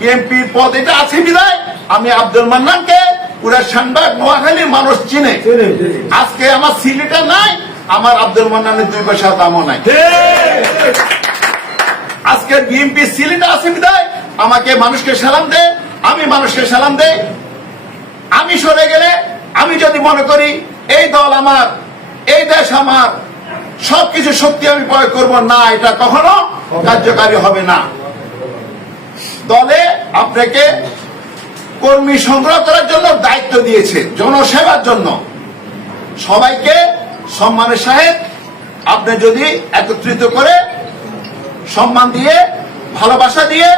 বিএনপির পদ এটা আছে বিদায় আমি আব্দুল মান্নানকে পুরা শানবাগ নোয়াখালীর মানুষ চিনে। আজকে আমার সিলেটা নাই আমার আব্দুল মান্নানের দুই পয়সা দামও নাই। আজকে বিএনপি সিলেটা আছে বিদায় আমাকে মানুষকে সালাম দে আমি মানুষকে সালাম দেই আমি সরে গেলে আমি যদি মনে করি এই দল আমার এই দেশ আমার সবকিছু শক্তি আমি প্রয়োগ করব না এটা কখনো কার্যকারী হবে না। দলে আপনাকে কর্মী সংগ্রহ করার জন্য দায়িত্ব দিয়েছে, জনসেবার জন্য। সবাইকে সম্মানের সাহেব আপনি যদি একত্রিত করে সম্মান দিয়ে, ভালোবাসা দিয়ে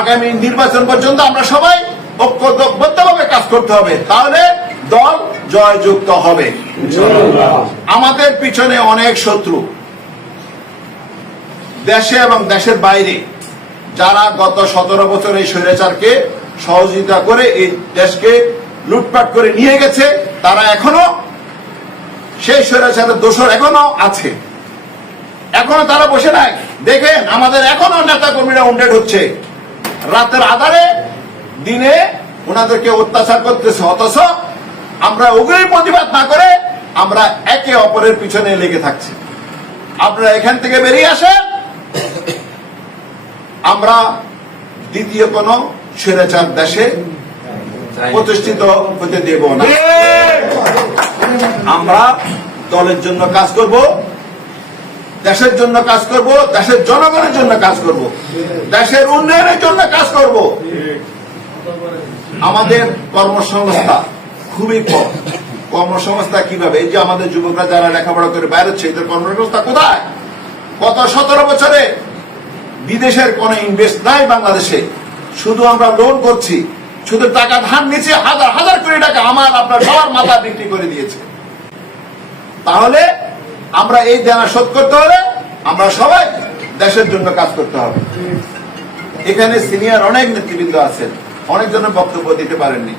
আগামী নির্বাচন পর্যন্ত আমরা সবাই ঐক্যবদ্ধভাবে কাজ করতে হবে, তাহলে দল জয়যুক্ত হবে। আমাদের পিছনে অনেক শত্রু, দেশে এবং দেশের বাইরে। যারা গত সতেরো বছর এই স্বৈরাচারকে সহযোগিতা করে এই দেশকে লুটপাট করে নিয়ে গেছে, তারা এখনও সেই স্বৈরাচারের দোষর এখনও আছে। এখনও তারা বসে নাই। দেখেন, আমাদের এখনও নেতা কর্মীরা উন্ডেট হচ্ছে। রাতের আধারে, দিনে ওনাদেরকে অত্যাচার করতেছে, অথচ আমরা উগ্রই প্রতিবাদ না করে আমরা একে অপরের পিছনে লেগে থাকছি। আপনারা এখান থেকে বেরিয়ে আসেন। আমরা দ্বিতীয় কোন স্বৈরাচার দেশে প্রতিষ্ঠিত হতে দেব না। আমরা দলের জন্য কাজ করব, দেশের জন্য কাজ করব, দেশের জনগণের জন্য কাজ করব, দেশের উন্নয়নের জন্য কাজ করব। আমাদের কর্মসংস্থা খুবই কম। কর্মসংস্থা কীভাবে? এই যে আমাদের যুবকরা যারা লেখাপড়া করে বাইরে হচ্ছে, এদের কর্মসংস্থা কোথায়? গত সতেরো বছরে বিদেশের কোন ইনভেস্ট নাই বাংলাদেশে। শুধু আমরা লোন করছি, শুধু টাকা ধার নিচে হাজার হাজার কোটি টাকা আমার আপনার সবার মাথা বিক্রি করে দিয়েছে। তাহলে আমরা এই দেনা শোধ করতে হলে আমরা সবাই দেশের জন্য কাজ করতে হবে। এখানে সিনিয়র অনেক নেতৃবৃন্দ আছেন, অনেকজনের বক্তব্য দিতে পারেননি।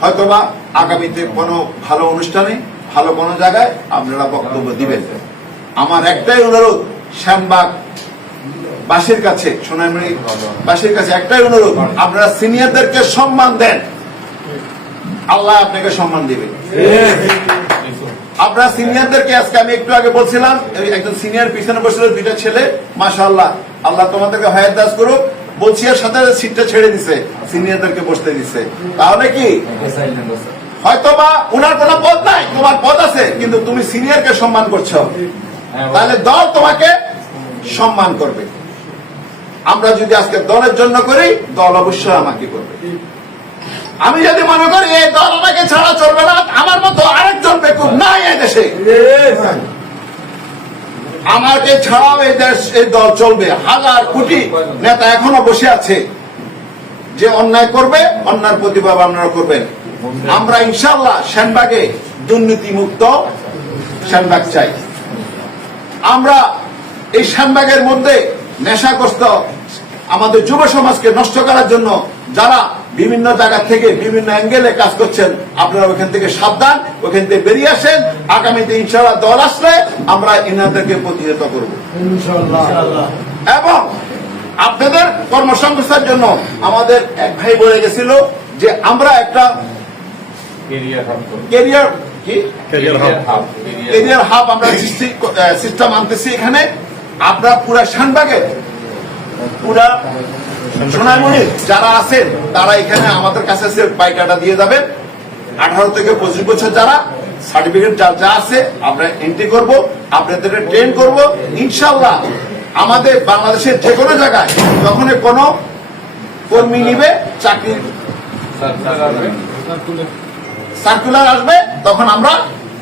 হয়তোবা আগামীতে কোনো ভালো অনুষ্ঠানে, ভালো কোনো জায়গায় আপনারা বক্তব্য দিবেন। আমার একটাই অনুরোধ, শ্যামবাগ বাসীর কাছে সোনামণি বাসীর কাছে একটাই অনুরোধ, আপনারা সিনিয়রদেরকে সম্মান দেন। আল্লাহ আপনাকে সম্মান দিবে। আপনারা সিনিয়রদেরকে আজকে আমি একটু আগে বলছিলাম একজন সিনিয়র পিছনে বসছিল, দুইটা ছেলে মাশা আল্লাহ আল্লাহ তোমাদেরকে হায়াত দাস করুক। বলছি আর সাথে সিটটা ছেড়ে দিছে, সিনিয়রদেরকে বসতে দিছে। তাহলে কি? হয়তো বা উনার কোনো পদ নাই, তোমার পদ আছে, কিন্তু তুমি সিনিয়রকে সম্মান করছ। তাহলে দল তোমাকে সম্মান করবে। আমরা যদি আজকে দলের জন্য করি, দল অবশ্যই আমাকে করবে। আমি যদি মনে করি, এই দল আমাকে ছাড়া চলবে না, আমার মতো আরেকজন বেকুব নাই এই দেশে। আমাকে ছাড়াও এই দেশ, এই দল চলবে। হাজার কোটি নেতা এখনও বসে আছে। যে অন্যায় করবে অন্যায় প্রতিভাব আপনারা করবেন। আমরা ইনশাল্লাহ শ্যানবাগে দুর্নীতি মুক্ত শ্যানবাগ চাই। আমরা এই শ্যানবাগের মধ্যে নেশাগ্রস্ত আমাদের যুব সমাজকে নষ্ট করার জন্য যারা বিভিন্ন জায়গা থেকে বিভিন্ন অ্যাঙ্গেলে কাজ করছেন আপনারা ওখান থেকে সাবধান ওখান থেকে বেরিয়ে আসেন। আগামীতে ইনশাল্লাহ দল আসলে আমরা এনাদেরকে প্রতিহত করব। এবং আপনাদের কর্মসংস্থার জন্য আমাদের এক ভাই বলে গেছিল যে আমরা একটা কেরিয়ার কি? এরিয়ার হাব আমরা সিস্টেম আনতেছি এখানে। আমরা পুরা শানবাগে পুরা সোনামণি যারা আছেন, তারা এখানে আমাদের কাছে এসে পাইকাটা দিয়ে যাবেন। আঠারো থেকে পঁচিশ বছর যারা সার্টিফিকেট যা যা আছে, আমরা এন্ট্রি করব, আপনাদেরকে ট্রেন করব। ইনশাল্লাহ আমাদের বাংলাদেশের যে কোনো জায়গায় যখন কোনো কর্মী নিবে চাকরির সার্কুলার আসবে, তখন আমরা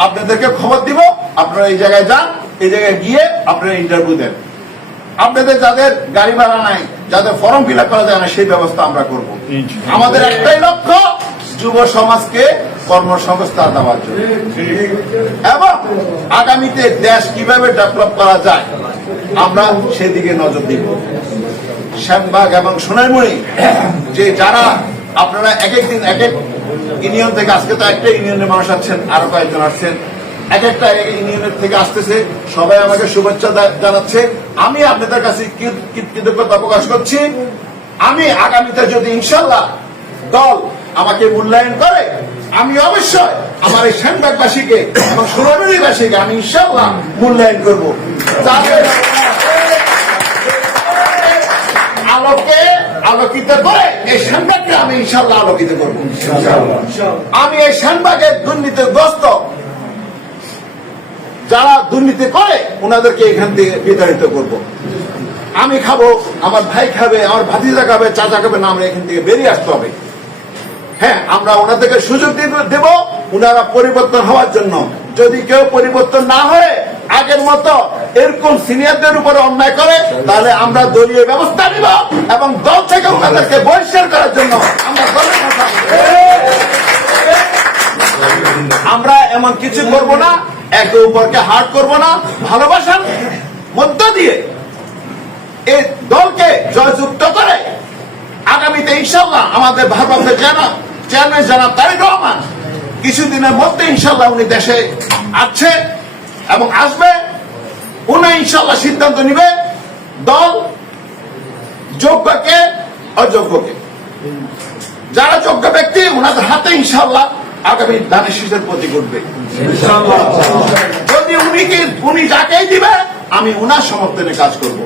আপনাদেরকে খবর দিব। আপনারা এই জায়গায় যান, এই জায়গায় গিয়ে আপনারা ইন্টারভিউ দেন। আপনাদের যাদের গাড়ি ভাড়া নাই যাদের ফর্ম ফিল করা যায় না সেই ব্যবস্থা আমরা করব। আমাদের একটাই লক্ষ্য যুব সমাজকে কর্মসংস্থান দেওয়ার জন্য। এবং আগামীতে দেশ কীভাবে ডেভেলপ করা যায় আমরা সেদিকে নজর দিব। শ্যামবাগ এবং সোনাইমণি যে যারা আপনারা এক এক দিন এক এক ইউনিয়ন থেকে আজকে তো একটা ইউনিয়নের মানুষ আছেন আরও কয়েকজন আসছেন এক একটা এক এক ইউনিয়নের থেকে আসতেছে। সবাই আমাকে শুভেচ্ছা জানাচ্ছে। আমি আপনাদের কাছে কৃতজ্ঞতা প্রকাশ করছি। আমি আগামীতে যদি ইনশাল্লাহ দল আমাকে মূল্যায়ন করে আমি অবশ্যই আমার এই সেনবাগবাসীকে এবং সোনামুড়িবাসীকে আমি ইনশাল্লাহ মূল্যায়ন করব। আলোকে আলোকিত করে এই সেনবাগকে আমি ইনশাল্লাহ আলোকিত করব। আমি এই সেনবাগের দুর্নীতিগ্রস্ত যারা দুর্নীতি করে, ওনাদেরকে এখান থেকে বিতাড়িত করব। আমি খাব, আমার ভাই খাবে, আমার ভাতিজা খাবে, চাচা খাবে, না, আমরা এখান থেকে বেরিয়ে আসতে হবে। হ্যাঁ আমরা ওনাদেরকে সুযোগ দেব ওনারা পরিবর্তন হওয়ার জন্য। যদি কেউ পরিবর্তন না হয়, আগের মতো এরকম সিনিয়রদের উপরে অন্যায় করে, তাহলে আমরা দলীয় ব্যবস্থা নিব এবং দল থেকে ওনাদেরকে বহিষ্কার করার জন্য আমরা আমরা এমন কিছু করব না। একে উপরকে হার্ট করব না, ভালোবাসার মধ্য দিয়ে এই দলকে জয়যুক্ত করে আগামীতে ইনশাল্লাহ আমাদের ভারপ্রাপ্ত জানা চেয়ারম্যান জানাব তারেক রহমান কিছুদিনের মধ্যে ইনশাল্লাহ উনি দেশে আছে এবং আসবে। উনি ইনশাল্লাহ সিদ্ধান্ত নিবে দল যোগ্যকে অযোগ্যকে। যারা যোগ্য ব্যক্তি ওনাদের হাতে ইনশাল্লাহ আগামী ধানের শীষের প্রতি ঘটবে যদি উনিকে উনি যাকেই দিবে, আমি উনার সমর্থনে কাজ করব।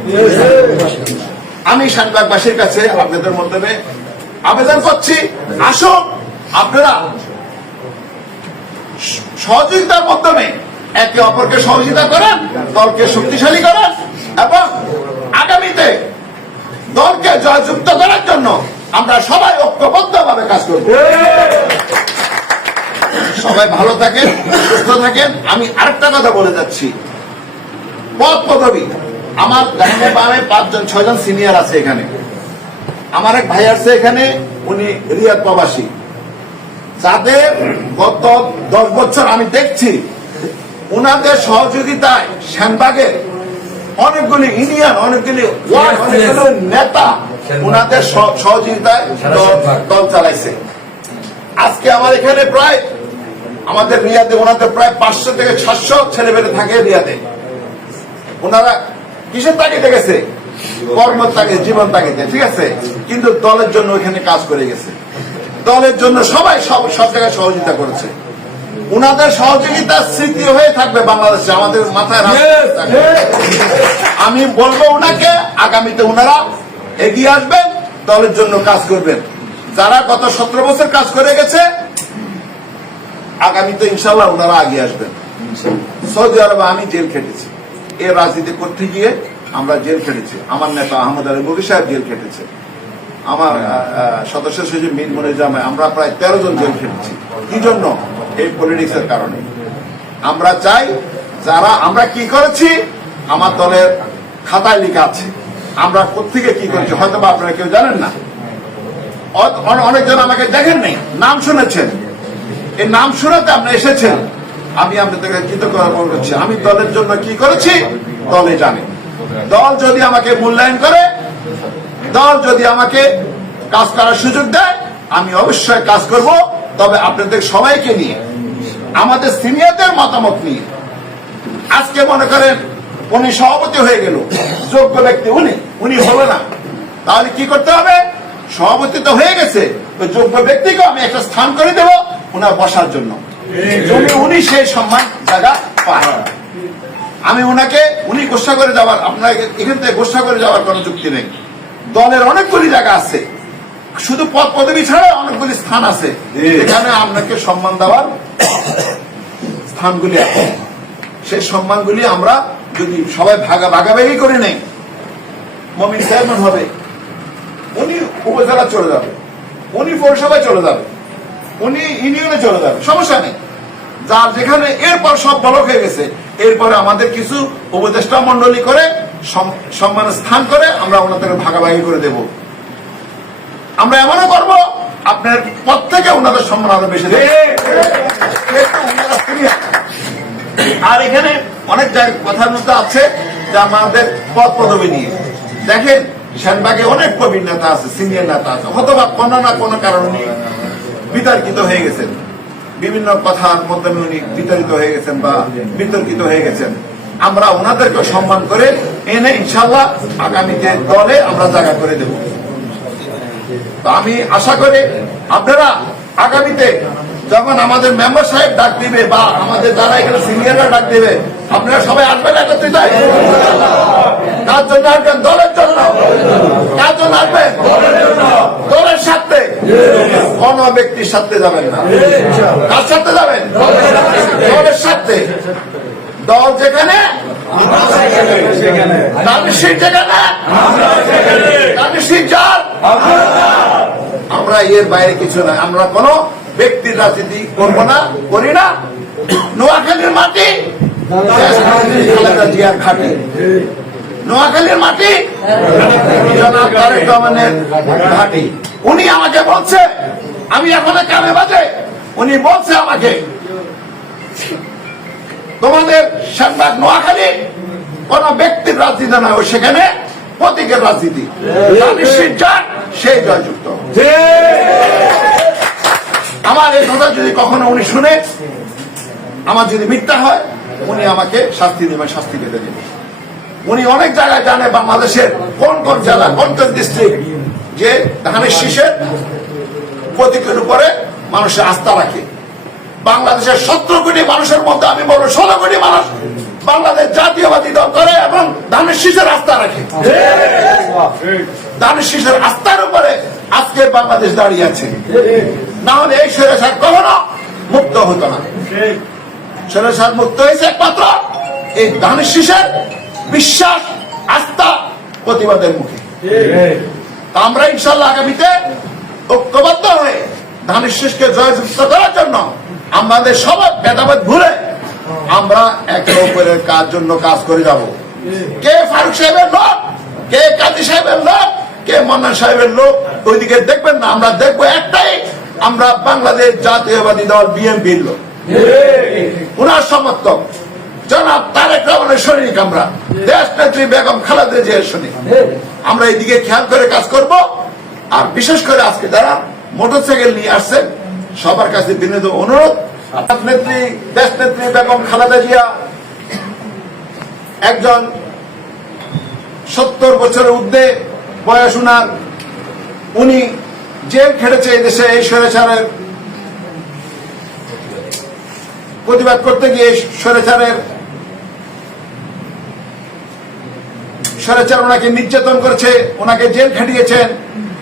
আমি শানবাগবাসীর কাছে আপনাদের মাধ্যমে আবেদন করছি, আসুন, আপনারা সহযোগিতার মাধ্যমে একে অপরকে সহযোগিতা করেন, দলকে শক্তিশালী করেন এবং আগামীতে দলকে জয়যুক্ত করার জন্য আমরা সবাই ঐক্যবদ্ধ ভাবে কাজ করব। সবাই ভালো থাকেন সুস্থ থাকেন। আমি আরেকটা কথা বলে যাচ্ছি। পদ পদবী। আমার ডাইনে বামে পাঁচজন ছয়জন সিনিয়র আছে এখানে। আমার এক ভাই আছে এখানে উনি রিয়াদ প্রবাসী। যাদের গত দশ বছর আমি দেখছি উনাদের সহযোগিতায় শ্যামবাগের অনেকগুলি ইউনিয়ন অনেকগুলি ওয়ার্ড অনেকগুলি নেতা উনাদের সহযোগিতায় দল চালাইছে। আজকে আমার এখানে প্রায় আমাদের রিয়াদে ওনাদের প্রায় পাঁচশো থেকে ছশো ছেলেমেয়ে থাকে রিয়াদে। ওনারা কিসের তাগিদে গেছে? কর্ম তাগিদে জীবন তাগিদে ঠিক আছে? কিন্তু দলের জন্য ওইখানে কাজ করে গেছে। দলের জন্য সবাই সব সব জায়গায় সহযোগিতা করেছে। উনাদের সহযোগিতা স্মৃতি হয়ে থাকবে বাংলাদেশে আমাদের মাথায়। আমি বলব ওনাকে আগামীতে ওনারা এগিয়ে আসবেন দলের জন্য কাজ করবেন। যারা গত সতেরো বছর কাজ করে গেছে আগামীতে ইনশাল্লাহ ওনারা আগে আসবেন। সৌদি আরবে আমি জেল খেটেছি। এ রাজনীতি করতে গিয়ে আমরা জেল খেটেছি। আমার নেতা আহমদ আলী বগি সাহেব জেল খেটেছে। আমার সদস্য সচিব মীর মনে জামায় আমরা প্রায় তেরো জন জেল খেটেছি। কি জন্য? এই পলিটিক্স এর কারণে। আমরা চাই যারা, আমরা কি করেছি? আমার দলের খাতায় লেখা আছে। আমরা কোথেকে কি করেছি? হয়তো আপনারা কেউ জানেন না। অনেকজন আমাকে দেখেন নাই, নাম শুনেছেন। এই নাম শোনাতে আপনি এসেছেন। আমি আপনাদের কাছে কৃতজ্ঞতা করছি। আমি দলের জন্য কি করেছি? দলে জানে। দল যদি আমাকে মূল্যায়ন করে, দল যদি আমাকে কাজ করার সুযোগ দেয়, আমি অবশ্যই কাজ করব। তবে আপনাদের সবাইকে নিয়ে, আমাদের সিনিয়রদের মতামত নিয়ে, আজকে মনে করেন উনি সভাপতি হয়ে গেল, যোগ্য ব্যক্তি উনি উনি হলো না। তাহলে কি করতে হবে? সভাপতি তো হয়ে গেছে, তো যোগ্য ব্যক্তিকে আমি একটা স্থান করে দেব। ওনার বসার জন্য। যদি উনি সেই সম্মান জায়গা পায় আমি ওনাকে উনি গোসা করে যাওয়ার, আপনার এখান থেকে গোসা করে যাওয়ার কোনো যুক্তি নেই। দলের অনেকগুলি জায়গা আছে। শুধু পদ পদবি ছাড়া অনেকগুলি স্থান আছে। এখানে আপনাকে সম্মান দেওয়ার স্থানগুলি আছে। সেই সম্মানগুলি আমরা যদি সবাই ভাগা ভাগাভাগি করে নেই, মমিন চেয়ারম্যান হবে, উনি উপজেলা চলে যাবে, উনি পৌরসভায় চলে যাবে। উনি ইউনিয়নে চলে যাবে, সমস্যা নেই। যার যেখানে এরপর সব বলক হয়ে গেছে, এরপরে আমাদের কিছু উপদেষ্টা মন্ডলী করে, সম- সম্মানের স্থান করে আমরা ওনাদের ভাগাভাগি করে দেব। আমরা এমনও করব, আপনার পদ থেকে ওনাদের সম্মান আরও বেশি। আর এখানে অনেক জায়গায় কথার মধ্যে আছে যে আমাদের পদ পদবি নিয়ে। দেখেন শ্যানবাগে অনেক প্রবীণ নেতা আছে, সিনিয়র নেতা আছে, হয়তোবা কোনো না কোনো কারণে উনি বিতর্কিত হয়ে গেছেন। বিভিন্ন কথার মাধ্যমে উনি বিতাড়িত হয়ে গেছেন বা বিতর্কিত হয়ে গেছেন। আমরা ওনাদেরকে সম্মান করে এনে ইনশাল্লাহ আগামীতে দলে আমরা জায়গা করে দেব। আমি আশা করি আপনারা আগামীতে যখন আমাদের মেম্বার সাহেব ডাক দিবে বা আমাদের যারা এখানে সিনিয়ররা ডাক দিবে, আপনারা সবাই আসবেন একত্রিত? কার জন্য আসবেন দলের জন্য। কার জন্য আসবেন দলের সাথে কোন ব্যক্তির সাথে যাবেন না। কার সাথে যাবেন? দলের সাথে দল যেখানে আমরা এর বাইরে কিছু না। আমরা কোন ব্যক্তির রাজনীতি করব না, করি না। নোয়াখালীর মাটি জিয়ার নোয়াখালীর মাটি? জনাব তারেক রহমানের ঘাটি। উনি আমাকে বলছে আমি এখন কানে বাজে। উনি বলছে আমাকে তোমাদের শ্যামবাগ নোয়াখালী কোন ব্যক্তির রাজনীতি না ও সেখানে প্রতীকের রাজনীতি। সেই জয়যুক্ত। আমার এই কথা যদি কখনো উনি শুনে আমার যদি মিথ্যা হয় উনি আমাকে শাস্তি দেবেন শাস্তি পেতে দেবেন উনি অনেক জায়গায় জানে বাংলাদেশের কোন কোন জেলা, কোন কোন ডিস্ট্রিক্ট যে ধানের শীষের প্রতীকের উপরে মানুষের আস্থা রাখে। বাংলাদেশের সতেরো কোটি মানুষের মধ্যে আমি বলব, ষোলো কোটি মানুষ বাংলাদেশ জাতীয়বাদী দল করে এবং ধানের শীষের আস্থা রাখে। ধানের শীষের আস্থার উপরে আজকে বাংলাদেশ দাঁড়িয়ে আছে। না হলে এই স্বৈরাচার কখনো মুক্ত হতো না। স্বৈরাচার মুক্ত হয়েছে একমাত্র এই ধানের শীষের বিশ্বাস আস্থা প্রতিবাদের মুখে। আমরা ইনশাল্লাহ আগামীতে ঐক্যবদ্ধ হয়ে ধানের শীষকে জয়যুক্ত করার জন্য আমাদের সবার ভেদাভেদ ভুলে আমরা একে অপরের কাজ জন্য কাজ করে যাব। কে ফারুক সাহেবের লোক কে কাজী সাহেবের লোক কে মন্নান সাহেবের লোক ওইদিকে দেখবেন না আমরা দেখব একটাই আমরা বাংলাদেশ জাতীয়বাদী দল বিএনপির লোক। উনার সমর্থক। জনাব তারেক রহমানের সৈনিক আমরা। দেশ নেত্রী বেগম খালেদা জিয়ার সৈনিক। আমরা এদিকে খেয়াল করে কাজ করব। আর বিশেষ করে আজকে যারা মোটরসাইকেল নিয়ে আসছেন, সবার কাছে বিনোদ অনুরোধ নেত্রী, দেশ নেত্রী বেগম খালেদা জিয়া একজন সত্তর বছরের ঊর্ধ্বে বয়স উনার উনি জেল খেটেছে দেশে, এই স্বৈরাচারের প্রতিবাদ করতে গিয়ে স্বৈরাচারের স্বৈরাচার ওনাকে নির্যাতন করেছে, ওনাকে জেল খাটিয়েছেন,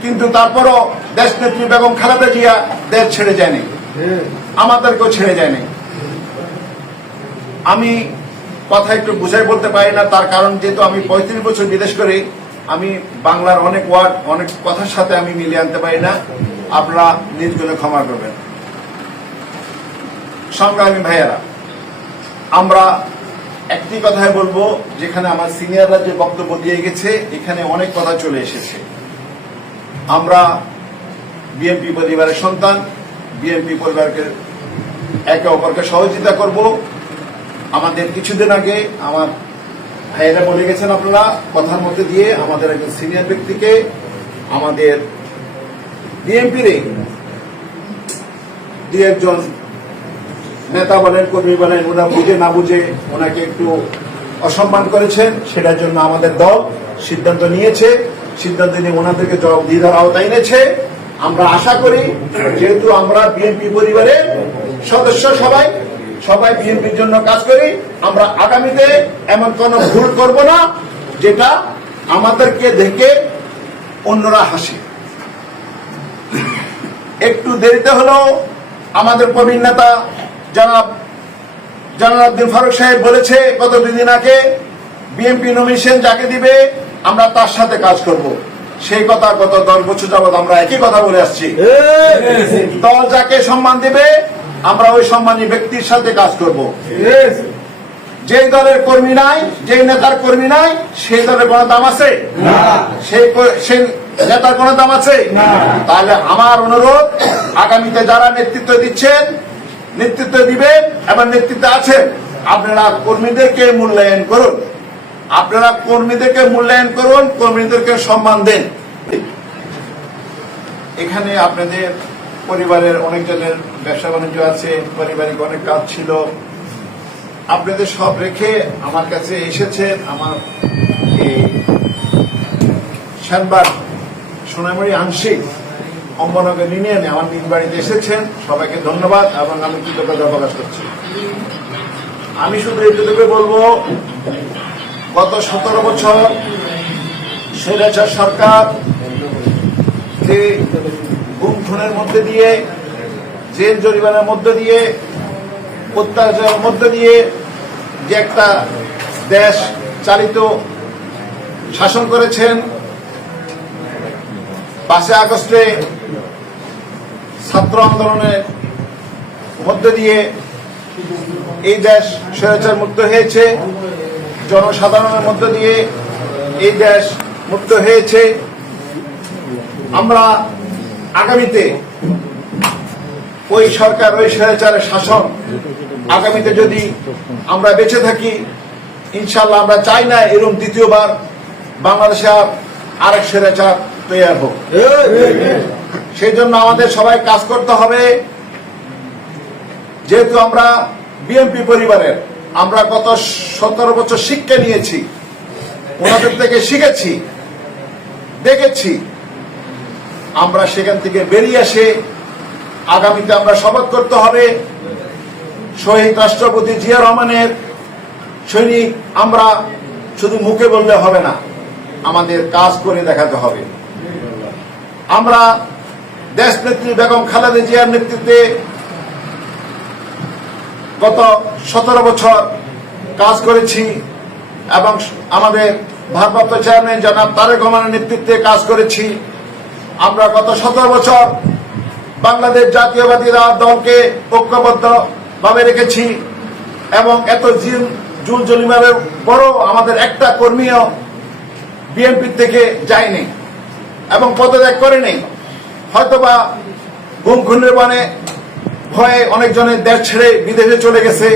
কিন্তু তারপরও দেশ নেত্রী বেগম খালেদা জিয়া দেশ ছেড়ে যায়নি। আমাদেরকেও ছেড়ে যায়নি। আমি কথা একটু বুঝাই বলতে পারি না, তার কারণ যেহেতু আমি পঁয়ত্রিশ বছর বিদেশ করি, আমি বাংলার অনেক ওয়ার্ড, অনেক কথার সাথে আমি মিলিয়ে আনতে পারি না। আপনারা নিজগুলো ক্ষমা করবেন। সংগ্রামী ভাইয়েরা, আমরা একটি কথাই বলব, যেখানে আমার সিনিয়ররা যে বক্তব্য দিয়ে গেছে, এখানে অনেক কথা চলে এসেছে। আমরা বিএনপি পরিবারের সন্তান বিএনপি পরিবারকে একে অপরকে সহযোগিতা করব। আমাদের কিছুদিন আগে আমার ভাইয়েরা বলে গেছেন আপনারা, কথার মধ্যে দিয়ে আমাদের একজন সিনিয়র ব্যক্তিকে আমাদের বিএনপির দুই একজন নেতা বলেন, কর্মী বলেন, ওরা বুঝে না বুঝে ওনাকে একটু অসম্মান করেছেন। সেটার জন্য আমাদের দল সিদ্ধান্ত নিয়েছে। সিদ্ধান্ত নিয়ে ওনাদেরকে জবাবদিহিতার আওতায় এনেছে। আমরা আশা করি, যেহেতু আমরা বিএনপি পরিবারের সদস্য সবাই সবাই বিএনপির জন্য কাজ করি, আমরা আগামীতে এমন কোন ভুল করব না, যেটা আমাদেরকে দেখে অন্যরা হাসে। একটু দেরিতে হলেও আমাদের প্রবীণ নেতা জনাব জালালউদ্দিন ফারুক সাহেব বলেছে গত দুই দিন আগে বিএনপি নমিনেশন যাকে দিবে আমরা তার সাথে কাজ করব। সেই কথা গত দশ বছর যাবৎ আমরা একই কথা বলে আসছি। দল যাকে সম্মান দিবে আমরা ওই সম্মানী ব্যক্তির সাথে কাজ করব। যেই দলের কর্মী নাই যেই নেতার কর্মী নাই সেই দলের কোনো দাম আছে? সেই সেই নেতার কোনো দাম আছে? তাহলে আমার অনুরোধ আগামীতে যারা নেতৃত্ব দিচ্ছেন নেতৃত্ব দিবেন এবং নেতৃত্ব আছেন। আপনারা কর্মীদেরকে মূল্যায়ন করুন। আপনারা কর্মীদেরকে মূল্যায়ন করুন, কর্মীদেরকে সম্মান দেন। এখানে আপনাদের পরিবারের অনেকজনের ব্যবসা বাণিজ্য আছে, পারিবারিক অনেক কাজ ছিল। আপনাদের সব রেখে আমার কাছে এসেছেন আমার এই সাংবাদ সোনামুড়ি আংশিক। অম্বনগর ইউনিয়নে আমার নিজ বাড়িতে এসেছেন। সবাইকে ধন্যবাদ এবং আমি কৃতজ্ঞতা প্রকাশ করছি। আমি শুধু এটুকু বলব, গত সতেরো বছর স্বৈরাচার সরকার যে গুমখুনের মধ্যে দিয়ে, জেল জরিমানার মধ্যে দিয়ে, অত্যাচারের মধ্যে দিয়ে যে একটা দেশ চালিত শাসন করেছেন, পাঁচই আগস্টে ছাত্র আন্দোলনের মধ্যে দিয়ে এই দেশ স্বৈরাচার মুক্ত হয়েছে, জনসাধারণের মধ্য দিয়ে এই দেশ মুক্ত হয়েছে। আমরা আগামীতে ওই সরকার, ওই স্বৈরাচারের শাসন আগামীতে যদি আমরা বেঁচে থাকি ইনশাল্লাহ আমরা চাই না এরকম দ্বিতীয়বার বাংলাদেশে আর আরেক স্বৈরাচার তৈরি হোক সেই জন্য আমাদের সবাই কাজ করতে হবে। যেহেতু আমরা বিএনপি পরিবারের, আমরা গত সতেরো বছর শিক্ষা নিয়েছি, ওনাদের থেকে শিখেছি, দেখেছি। আমরা সেখান থেকে বেরিয়ে এসে আগামীতে আমরা শপথ করতে হবে। শহীদ রাষ্ট্রপতি জিয়া রহমানের সৈনিক আমরা শুধু মুখে বললে হবে না, আমাদের কাজ করে দেখাতে হবে। আমরা দেশ নেত্রী বেগম খালেদা জিয়ার নেতৃত্বে গত সতেরো বছর কাজ করেছি এবং আমাদের ভারপ্রাপ্ত চেয়ারম্যান জনাব তারেক রহমানের নেতৃত্বে কাজ করেছি। আমরা গত সতেরো বছর বাংলাদেশ জাতীয়বাদী দলকে ঐক্যবদ্ধ ভাবে রেখেছি এবং এত জিন, জুল জলিমারের বড় আমাদের একটা কর্মীও বিএনপি থেকে যায়নি এবং পদত্যাগ করেনি। হয়তোবা গুম খুনের বনে ভয়ে অনেকজনের দেশ ছেড়ে বিদেশে চলে গেছে।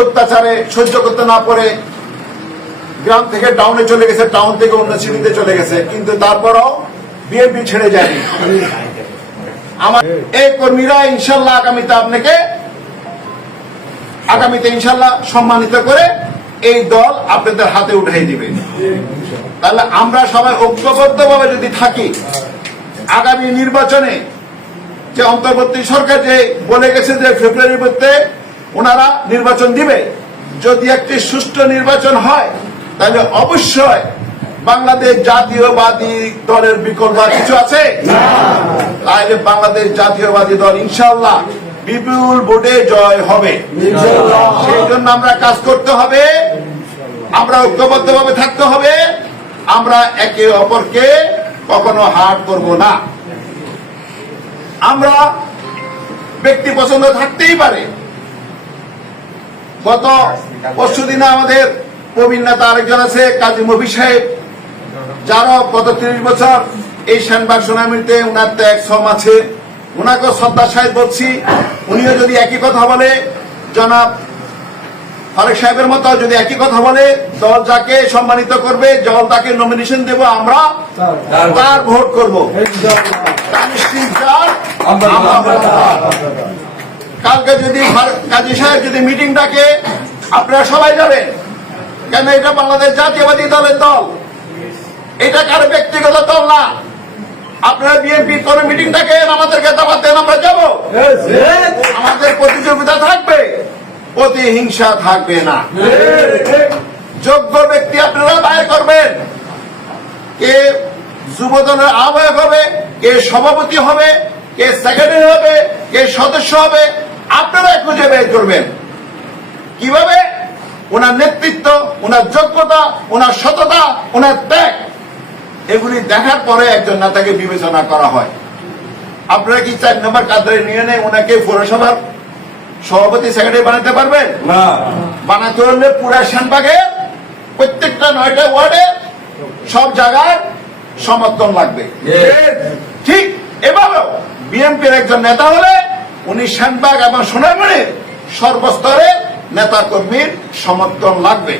অত্যাচারে সহ্য করতে না পারে গ্রাম থেকে টাউনে চলে গেছে টাউন থেকে অন্য সিটিতে চলে গেছে। কিন্তু তারপরও বিএনপি ছেড়ে যায়নি। আমার এই কর্মীরা ইনশাল্লাহ আগামীতে আপনাকে, আগামীতে ইনশাল্লাহ সম্মানিত করে এই দল আপনাদের হাতে উঠাই দিবে। তাহলে আমরা সবাই ঐক্যবদ্ধভাবে যদি থাকি আগামী নির্বাচনে যে অন্তর্বর্তী সরকার যে বলে গেছে যে ফেব্রুয়ারির মধ্যে ওনারা নির্বাচন দিবে যদি একটি সুষ্ঠু নির্বাচন হয় তাহলে অবশ্যই বাংলাদেশ জাতীয়বাদী দলের বিকল্প কিছু আছে? তাহলে বাংলাদেশ জাতীয়বাদী দল ইনশাল্লাহ বিপুল ভোটে জয় হবে। সেই জন্য আমরা কাজ করতে হবে আমরা ঐক্যবদ্ধ ভাবে থাকতে হবে আমরা একে অপরকে কখনো হার করব না। আমরা ব্যক্তি পছন্দ থাকতেই পারে। গত পরশু দিনে আমাদের প্রবীণ নেতা আরেকজন আছে, কাজী মফি সাহেব যারা গত তিরিশ বছর এই শ্যানবাগ সুনামিতে উনার তো এক শ্রম আছে। উনাকে শ্রদ্ধা সাহেব বলছি, উনিও যদি একই কথা বলে, জনাব ফারুক সাহেবের মতো যদি একই কথা বলে দল যাকে সম্মানিত করবে দল তাকে নমিনেশন দেব আমরা তার ভোট। করব। কালকে যদি কাজী সাহেব যদি মিটিং ডাকে আপনারা সবাই যাবেন। কেন এটা বাংলাদেশ জাতীয়বাদী দলের দল? এটা কারও ব্যক্তিগত দল না। আপনারা বিএনপি কোন মিটিং ডাকেন আমাদেরকে দাবাত দেন আমরা যাব। আমাদের প্রতিযোগিতা থাকবে। প্রতিহিংসা থাকবে না। যোগ্য ব্যক্তি আপনারা দায়ের করবেন। কে যুব দলের আহ্বায়ক হবে, কে সভাপতি হবে, কে সেক্রেটারি হবে, কে সদস্য হবে আপনারা খুঁজে বের করবেন। কীভাবে? ওনার নেতৃত্ব, ওনার যোগ্যতা, ওনার সততা, ওনার ত্যাগ, এগুলি দেখার পরে একজন নেতাকে বিবেচনা করা হয়। আপনারা কি চার নম্বর কাদের নিয়ে নেই ওনাকে পৌরসভার সভাপতি সেক্রেটারি বানাতে পারবেন না। বানাতে হলে পুরা শ্যানবাগে প্রত্যেকটা নয়টা ওয়ার্ডে সব জায়গায় সমর্থন লাগবে। ঠিক এভাবেও বিএনপির একজন নেতা হলে উনি শ্যানবাগ এবং সোনারমণির সর্বস্তরে নেতা কর্মীর সমর্থন লাগবে।